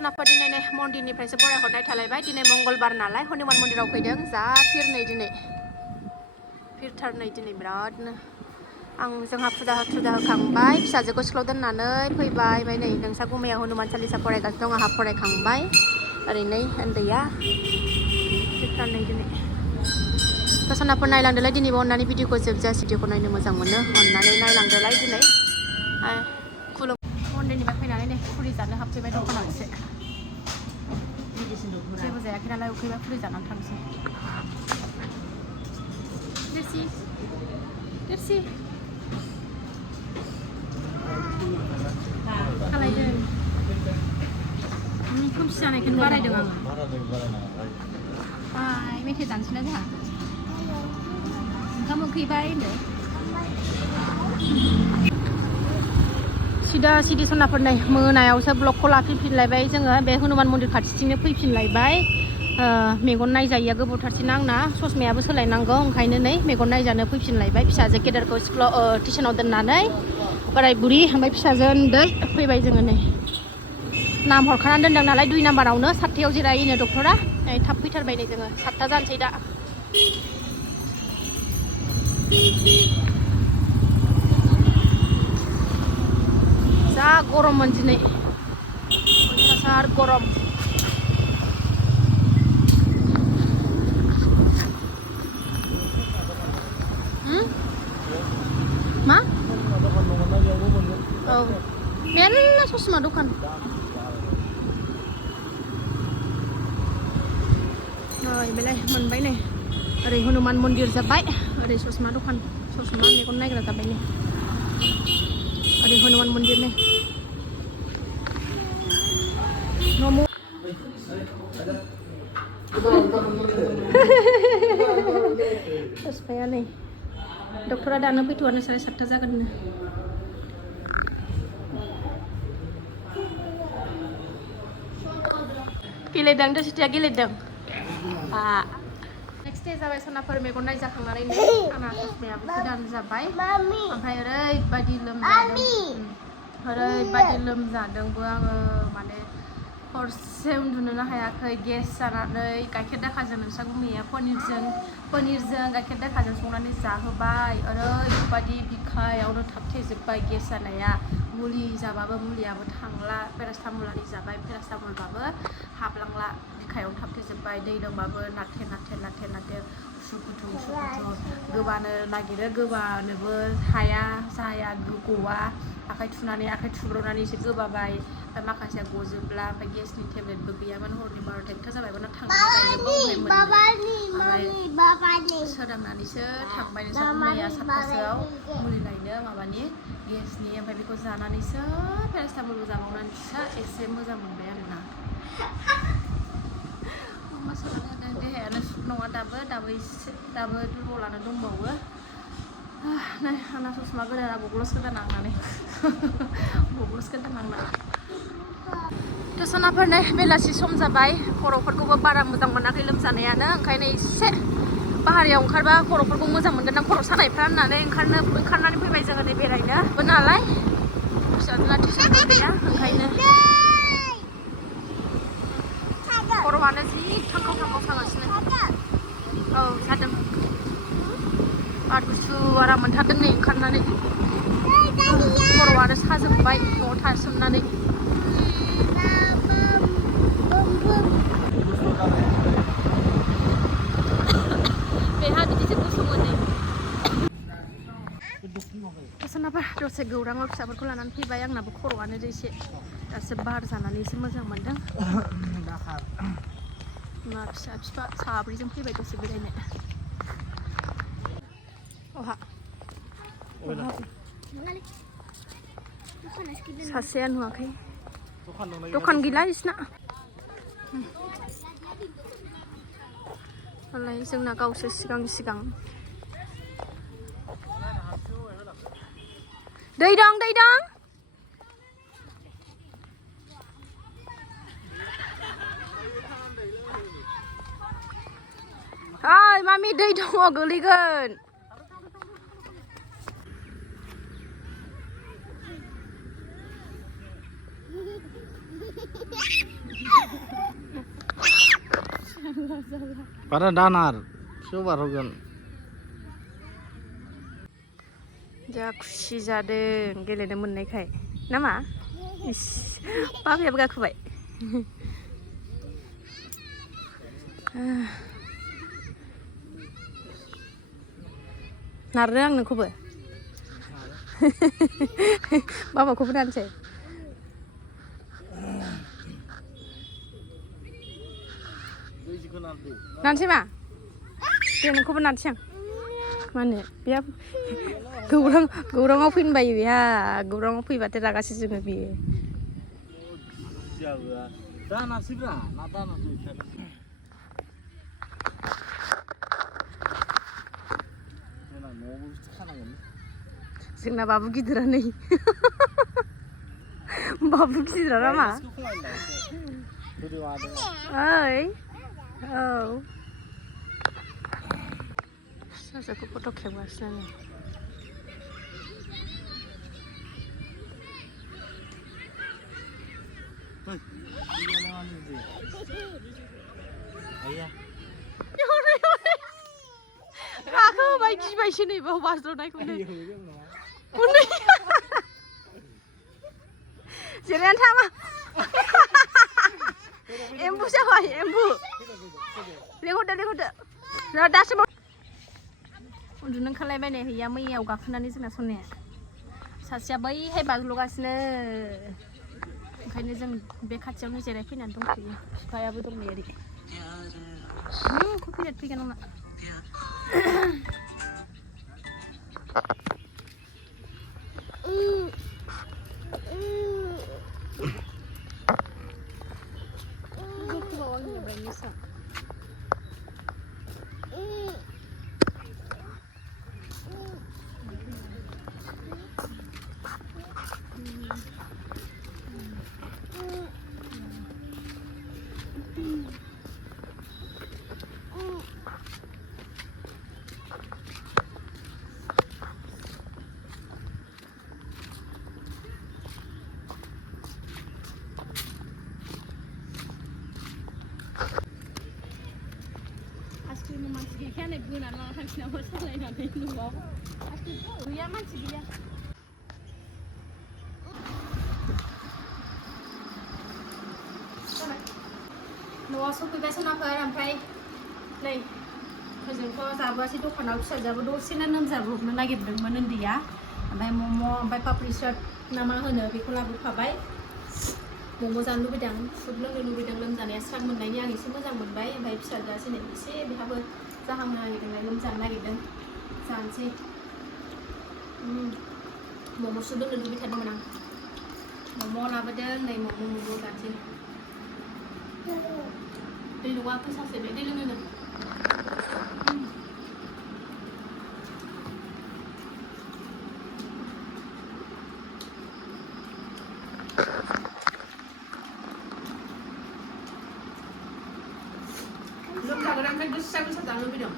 सनाफोर दिनै मन्दिरनिफ्रायसो बरायहरनाय थालायबाय दिनै मंगलबार नालाय हनुमान मन्दिराव फैदों जा फिरनै दिनै फिरथारनै दिनै बिरादनो आं जोंहा फुजा होखांबाय फिसाजोखौ स्कुलाव दोननानै फैबाय ओमफ्राय नै नोंसा गुमैया हनुमान चालिसा फरायगासिनो दं आंहा फरायखांबाय ओरैनो उन्दैया फिरथारनै दिनै सनाफोर नायलांदोलाय दिनैबो अननानै भिडिअखौ जोबजासे भिडिअखौ नायनो मोजां मोनो अननानै नायलांदोलाय दिनै खुलुम मन्दिरनिफ्राय फैनानै नै फुरि जानो हाबफैबाय दखानाव एसे जेबो जायाखै नालाय उखैबा फुरि जानानै थांसै देरसि खालायदों खोमसि जानायखौनो बारायदों आङो बाय मेथाइ जानोसैना जोंहा ओंखाम उखैबाय होनदो सिदा सिदि सनाफोर नै मोनायावसो ब्लगखौ लाफिनलायबाय जोङो बे हनुमान मन्दिर खाथिथिंनो फैफिनलायबाय मेगन नायजायैया गोबावथारसैना आंना ससमायाबो सोलायनांगौ ओंखायनो नै मेगन नायजानो फैफिनलायबाय फिसाजो गेदेरखौ स्कुलाव टिउसनाव दोननानै बोराय बुरि ओमफ्राय फिसाजो उन्दै फैबाय जोङो नै नाम हरखानानै दोनदों नालाय 2 नाम्बारावनो 7थायाव जिरायोनो डक्टरा नै थाब फैथारबाय नै जोङो 7था जानोसै दा जा गरममोन दिनै अयथासार गरम मा औ मेरला ससमा दखान नै बेलाय मोनबाय नै ओरै हनुमान मन्दिर जाबाय ओरै ससमा दखान ससमा मेगन नायग्रा जाबाय नै ओरै हनुमान मन्दिर नै न'म ससमाया नै डक्टरा दानो फैथ'आनो 7:30 जागोननो गेलेदों दसेथिया गेलेदों नेक्स्ट डे जाबाय सनाफोर मेगन नायजाखांनानै नै आंना ससमायाबो गोदान जाबाय ओमफ्राय ओरैबायदि लोमजादोंबो आङो माने हरसे उन्दुनोनो हायाखै गेस जानानै गाइखेर दाखाजों नोंसा गुमैया पनिरजों गाइखेर दाखाजों संनानै जाहोबाय ओरैबायदि बिखायावनो थाबथेजोब्बाय गेस जानाया मुलि जाबाबो मुलियाबो थांला पेरासटामलानि जाबाय पेरासटामलबाबो हाबलांला बिखायावनो थाबथेजोब्बाय दै लोंबाबो नारथे उसुखुथु गोबानो नागिरो गोबानोबो हाया जाया गवा आखाइ थुब्रनानैसो गोबाबाय ओमफ्राय माखासेया गजोबला ओमफ्राय गेसनि टेब्लेटबो गैयामोन हरनि 12:30 जाबायमोन थांनानै सोरांनानैसो थांबाय नोंसा गुमैया 7थासोआव मुलि लायनो माबानि गेसनि ओमफ्राय बेखौ जानानैसो पेरासटामलबो जाबावनानैसो एसे मोजां मोनबाय आरोना देहायानो सुग नङा दाबो दुरबलानो दंबावो नै आंना ससमा गोदाना गग्लस गोदान आंनानै सनाफोर नै बेलासि सम जाबाय खर'फोरखौबो बारा मोजां मोनाखै लोमजानायानो ओंखायनो एसे बाहेरायाव ओंखारबा खर'फोरखौ मोजां मोनगोन आं खर' सानायफ्रा होननानै ओंखारनानै फैबाय जोङो नै बेरायनो नालाय फिसाजोना टिउसनबो गैया ओंखायनो खर'आनो जि थांखाव सागासिनो औ जादों बार गुसु आराम मोनथारदों नै ओंखारनानै खर'आनो साजोब्बाय न'आव थासोमनानै बेहा बिदिसो गुसुमोन नै सोरनाबा दसे गौराङाव फिसाफोरखौ लानानै फैबाय आंनाबो खर'आनो एसे दासो बार जानानै एसे मोजां मोनदों बिमा फिसा बिफा साब्रैजों फैबाय दसे बेरायनो सासेया नुवाखै दखान गैला बिसिना मालाय जोंना गावसो सिगां दै दं ओइ मामि दै दङ गोलैगोन बारा दानार फिसौ बारहोगोन जा खुसि जादों गेलेनो मोननायखाय नामा इस बाबायाबो गाखोबाय नारनो आं नोंखौबो बाबाखौबो नारनोसै नारनोसै मा दे नोंखौबो नारनोसै आं मा होनो बेहा गौराङाव फैनो बायो बेहा गौराङाव फैबाथाय रागासो जोङो बियो जोंना बाबु गिदिरा नै बाबु गिदिरा नामा ओइ औ फिसाजोखौ फट' खेबगासिनो गाखोबाय गिबायसो नै बाव बाज्ल'नायखौनो जिरायनानै थामा एम्बु जाबाय एम्बु लेंहरदो दासो उन्दुनो ओंखारलायबाय नै हैया मैयाव गाखोनानै जोंना सनाया सासेया बैहाय बाज्ल'गासिनो ओंखायनो जों बे खाथियावनो जिरायफैनानै दंफैयो बिफायाबो दं नै ओरै कपिराइट फैगोन आंना Kan ik doen aan lang gaan snel wat zal ik dan doen wel. Doe jij maar zie je. Nua suku biasa nak apa rampai. Lei. Kerja kau sahabat si tu kenal saja bodoh sini nam sahabat mana gitu mana dia. Ampai momo ampai paprika nama hana bikulah bukabai. Momo jangan lupa dang. Sebelum lupa dang lem jangan esok menanya ni semua jangan menbai. Ampai sahaja sini si bihabat. Saham lagi dengan lumjang lagi dan sanksi momo sudah lebih tadi menang momo lah betul nih momo sanksi di luar tu sanksi beda dengan mana lu tak ada yang kerja saya bisa tahu lebih dong